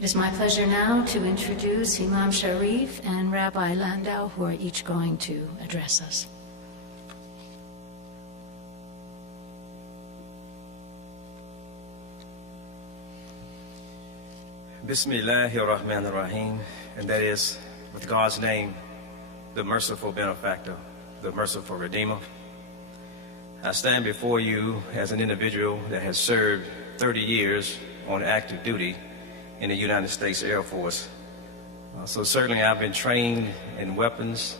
It is my pleasure now to introduce Imam Shareef and Rabbi Landau, who are each going to address us. Bismillahirrahmanirrahim, and that is, with God's name, the merciful benefactor, the merciful redeemer. I stand before you as an individual that has served 30 years on active duty in the United States Air Force. So certainly I've been trained in weapons.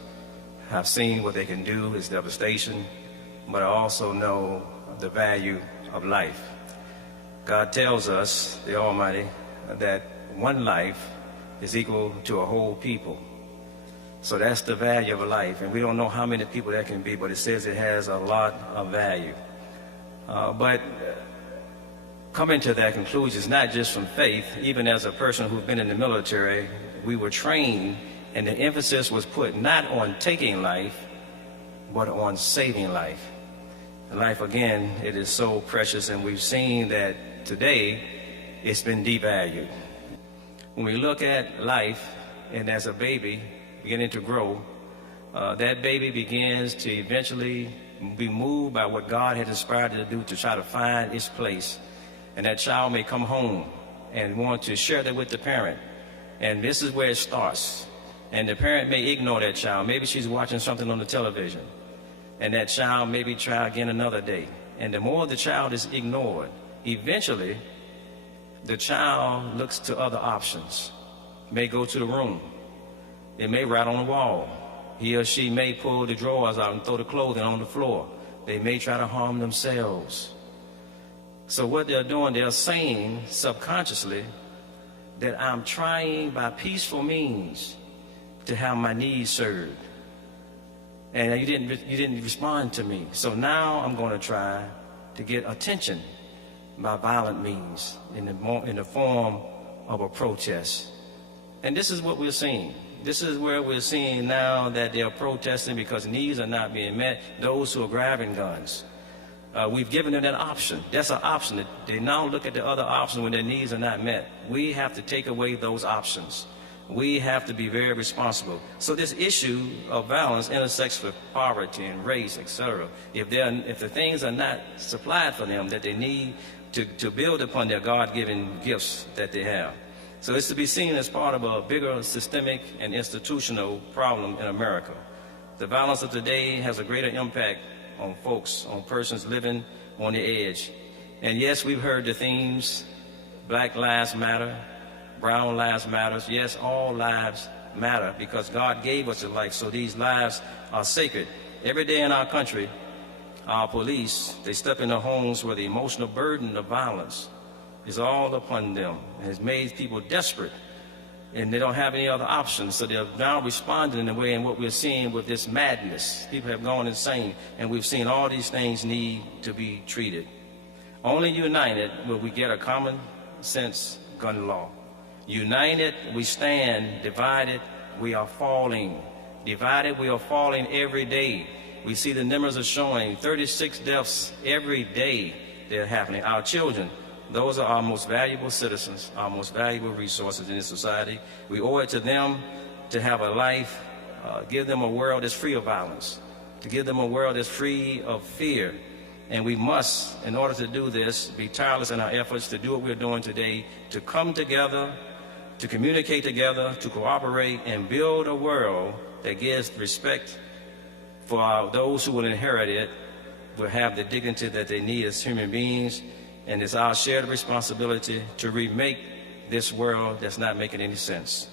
I've seen what they can do, its devastation, but I also know the value of life. God tells us, the Almighty, that one life is equal to a whole people. So that's the value of a life, and we don't know how many people that can be, but it says it has a lot of value. But coming to that conclusion is not just from faith. Even as a person who's been in the military, we were trained, and the emphasis was put not on taking life, but on saving life. And life, again, it is so precious, and we've seen that today it's been devalued. When we look at life, and as a baby beginning to grow, that baby begins to eventually be moved by what God had inspired it to do to try to find its place. And that child may come home and want to share that with the parent. And this is where it starts. And the parent may ignore that child. Maybe she's watching something on the television, and that child maybe try again another day. And the more the child is ignored, eventually the child looks to other options. May go to the room. It may write on the wall. He or she may pull the drawers out and throw the clothing on the floor. They may try to harm themselves. So what they're doing, they're saying subconsciously that I'm trying by peaceful means to have my needs served. And you didn't respond to me. So now I'm going to try to get attention by violent means in the form of a protest. And this is what we're seeing. This is where we're seeing now that they're protesting because needs are not being met. Those who are grabbing guns. We've given them that option. That's an option. They now look at the other option when their needs are not met. We have to take away those options. We have to be very responsible. So this issue of violence intersects with poverty and race, etc. If the things are not supplied for them that they need to build upon their God-given gifts that they have. So it's to be seen as part of a bigger systemic and institutional problem in America. The violence of today has a greater impact on folks, on persons living on the edge. And yes, we've heard the themes, Black Lives Matter, Brown Lives Matter. Yes, all lives matter because God gave us a life, so these lives are sacred. Every day in our country, our police, they step into homes where the emotional burden of violence is all upon them. It has made people desperate, and they don't have any other options, so they're now responding in a way in what we're seeing with this madness. People have gone insane, and we've seen all these things need to be treated. Only united will we get a common sense gun law. United, we stand. Divided, we are falling. Divided, we are falling every day. We see the numbers are showing 36 deaths every day. They're happening. Our children, those are our most valuable citizens, our most valuable resources in this society. We owe it to them to have a life, give them a world that's free of violence, to give them a world that's free of fear. And we must, in order to do this, be tireless in our efforts to do what we're doing today, to come together, to communicate together, to cooperate, and build a world that gives respect for those who will inherit it, will have the dignity that they need as human beings. And it's our shared responsibility to remake this world that's not making any sense.